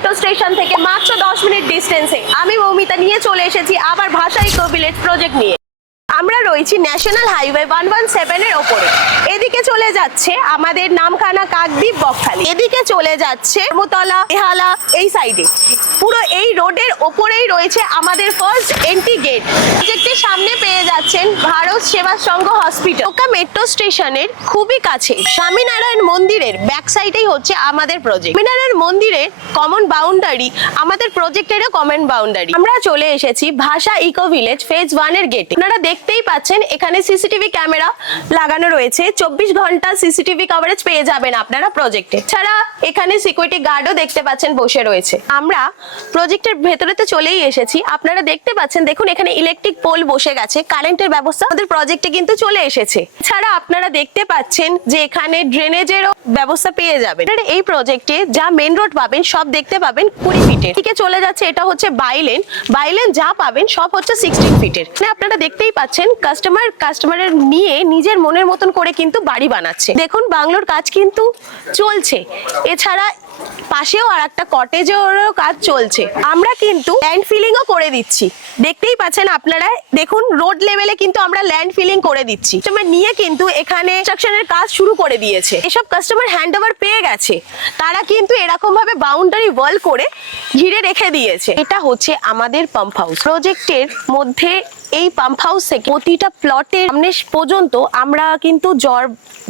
Metro station থেকে মাত্র 10 minute ডিস্টেন্সে আমি মৌমিতা নিয়ে চলে এসেছি আবার ভাষা ইকো ভিলেজ প্রজেক্ট নিয়ে। আমরা রয়েছি ন্যাশনাল হাইওয়ে 117 এর ওপরে। এদিকে চলে যাচ্ছে আমাদের নামখানা, কাকদ্বীপ, বকখালি, এদিকে চলে যাচ্ছে ধর্মতলা, বেহালা, এই সাইডে। পুরো এই রোডের ওপরেই রয়েছে আমাদের ফার্স্ট এন্ট্রি গেট। প্রজেক্টের সামনে পেয়ে যাচ্ছেন ভারত সেবা সংঘ হসপিটাল। ওকা মেট্রো স্টেশনের খুবই কাছে স্বামীনারায়ণ মন্দিরের ব্যাক সাইডেই হচ্ছে আমাদের প্রজেক্ট। স্বামীনারায়ণ মন্দিরের কমন বাউন্ডারি আমাদের প্রজেক্টেরও কমন বাউন্ডারি। আমরা চলে এসেছি ভাষা ইকো ভিলেজ ফেজ 1 এর গেটে। আপনারা দেখতেই পাচ্ছেন এখানে সিসিটিভি ক্যামেরা লাগানো রয়েছে। 24 ঘন্টা সিসিটিভি কভারেজ পেয়ে যাবেন আপনারা প্রজেক্টে। ছাড়া এখানে সিকিউরিটি গার্ডও দেখতে পাচ্ছেন বসে রয়েছে। আমরা প্রজেক্টের ভেতরে তো চলেই এসেছি। আপনারা দেখতে পাচ্ছেন, দেখুন এখানে ইলেকট্রিক পোল বসে গেছে। কারেন্টের ব্যবস্থা আমাদের প্রজেক্টে কিন্তু চলে এসেছে। ছাড়া আপনারা দেখতে পাচ্ছেন যে এখানে ড্রেনেজেরও ব্যবস্থা পেয়ে যাবেন। এই প্রজেক্টে যা মেন রোড পাবেন সব দেখতে পাবেন 20 ফিটের। এদিকে চলে যাচ্ছে, এটা হচ্ছে বাইলেন। বাইলেন যা পাবেন সব হচ্ছে 16 ফিটের। আপনারা দেখতেই পাচ্ছেন কাস্টমারের নিয়ে নিজের মনের মতন করে কিন্তু বাড়ি বানাচ্ছে। দেখুন বাংলোর কাজ কিন্তু চলছে। এছাড়া পাশেও আর একটা কটেজেরও কাজ চলছে। আমরা কিন্তু ল্যান্ড ফিলিংও করে দিচ্ছি। দেখতেই পাচ্ছেন আপনারা, দেখুন রোড লেভেলে কিন্তু আমরা ল্যান্ড ফিলিং করে দিচ্ছি। নিয়ে কিন্তু এখানে কনস্ট্রাকশনের কাজ শুরু করে দিয়েছে। এসব কাস্টমার হ্যান্ড ওভার পেয়ে গেছে, তারা কিন্তু এরকম ভাবে বাউন্ডারি ওয়াল করে ঘিরে রেখে দিয়েছে। এটা হচ্ছে আমাদের পাম্প হাউস। প্রজেক্টের মধ্যে এই পাম্প হাউস থেকে প্রতিটা প্লটের সামনে পর্যন্ত আমরা কিন্তু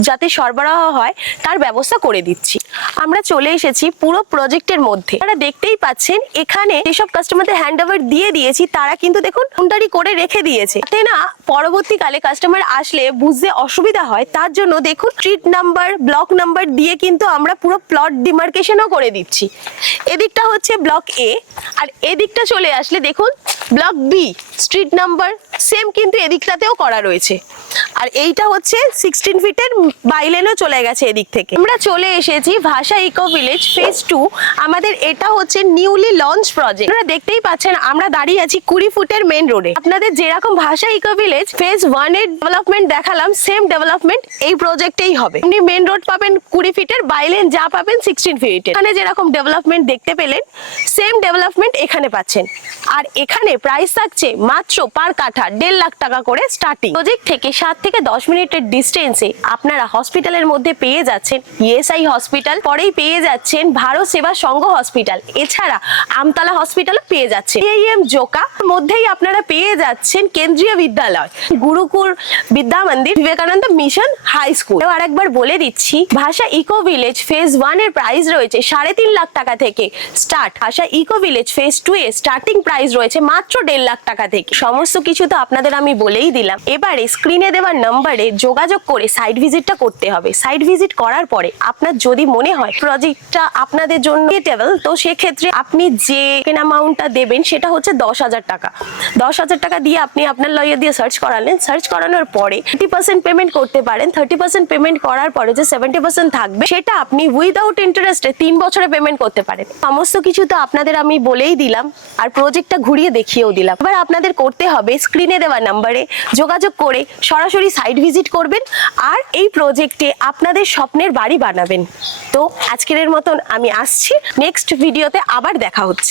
যাতে সরবরাহ হয় তার ব্যবস্থা করে দিচ্ছি। আমরা চলে এসেছি পুরো প্রজেক্টের মধ্যে। আপনারা দেখতেই পাচ্ছেন এখানে যেসব কাস্টমারদের হ্যান্ড ওভার দিয়ে দিয়েছি তারা কিন্তু দেখুন বাউন্ডারি করে রেখে দিয়েছে, যাতে না পরবর্তীকালে কাস্টমার আসলে বুঝতে অসুবিধা হয়। তার জন্য দেখুন স্ট্রিট নাম্বার, ব্লক নাম্বার দিয়ে কিন্তু আমরা পুরো প্লট ডিমার্কেশনও করে দিচ্ছি। এদিকটা হচ্ছে ব্লক এ, আর এদিকটা চলে আসলে দেখুন block B, street number same কিন্তু এদিকটাতেও করা রয়েছে। আর এইটা হচ্ছে 16 ফিটের বাইলেনও চলে গেছে এদিক থেকে। আমরা চলে এসেছি ভাষা ইকো ভিলেজ ফেজ 2। আমাদের এটা হচ্ছে নিউলি লঞ্চ প্রজেক্ট। আপনারা দেখতেই পাচ্ছেন আমরা দাঁড়িয়ে আছি 20 ফুটের মেন রোডে। আপনাদের যেরকম ভাষা ইকো ভিলেজ ফেজ 1 এর ডেভেলপমেন্ট দেখালাম, সেম ডেভেলপমেন্ট এই প্রজেক্টেই হবে। আপনি মেন রোড পাবেন 20 ফিটের, বাইলেন যা পাবেন 16 ফিটের। এখানে যেরকম ডেভেলপমেন্ট দেখতে পেলেন সেম ডেভেলপমেন্ট এখানে পাচ্ছেন। আর এখানে প্রাইস থাকছে মাত্র পার কাঠা 1.5 লাখ টাকা করে স্টার্টিং। প্রজেক্ট থেকে 7 থেকে 10 মিনিটের ডিস্টেন্সে আপনারা হসপিটালের মধ্যে পেয়ে যাচ্ছেন ইএসআই হসপিটাল, পরেই পেয়ে যাচ্ছেন ভারত সেবা সংঘ হসপিটাল। এছাড়া আমতলা হসপিটালও পেয়ে যাচ্ছেন। এএম জোকা মধ্যেই আপনারা পেয়ে যাচ্ছেন কেন্দ্রীয় বিদ্যালয়, গুরুকুল বিদ্যা মন্দির, বিবেকানন্দ মিশন হাই স্কুল। আর একবার বলে দিচ্ছি, ভাষা ইকো ভিলেজ ফেজ 1 এর প্রাইস রয়েছে 3.5 লাখ টাকা থেকে স্টার্ট। ভাষা ইকো ভিলেজ ফেজ 2 এর স্টার্টিং প্রাইস রয়েছে মাত্র 1.5 লাখ টাকা থেকে। সমস্ত কিছু তো আপনাদের আমি বলেই দিলাম। এবারে স্ক্রিনে দেওয়া নাম্বারে যোগাযোগ করে সাইট ভিজিটটা করতে হবে। সাইট ভিজিট করার পরে আপনার যদি মনে হয় প্রজেক্টটা আপনাদের জন্য সুইটেবল, তো সেক্ষেত্রে আপনি যে অ্যামাউন্টটা দেবেন সেটা হচ্ছে 10,000 টাকা। 10,000 টাকা দিয়ে আপনি আপনার লয়ার দিয়ে সার্চ করালেন। সার্চ করানোর পরে 30% পেমেন্ট করতে পারেন। 30% পেমেন্ট করার পরে যে 70% থাকবে সেটা আপনি উইদাউট ইন্টারেস্টে 3 বছরে পেমেন্ট করতে পারেন। সমস্ত কিছু তো আপনাদের আমি বলেই দিলাম, আর প্রজেক্টটা ঘুরিয়ে দেখিয়েও দিলাম। এবার আপনাদের করতে হবে স্ক্রিনে দেওয়া নাম্বারে যোগাযোগ করে সরাসরি সাইট ভিজিট করবেন আর এই প্রজেক্টে আপনাদের স্বপ্নের বাড়ি বানাবেন। তো আজকের মতন আমি আসছি, নেক্সট ভিডিওতে আবার দেখা হচ্ছে।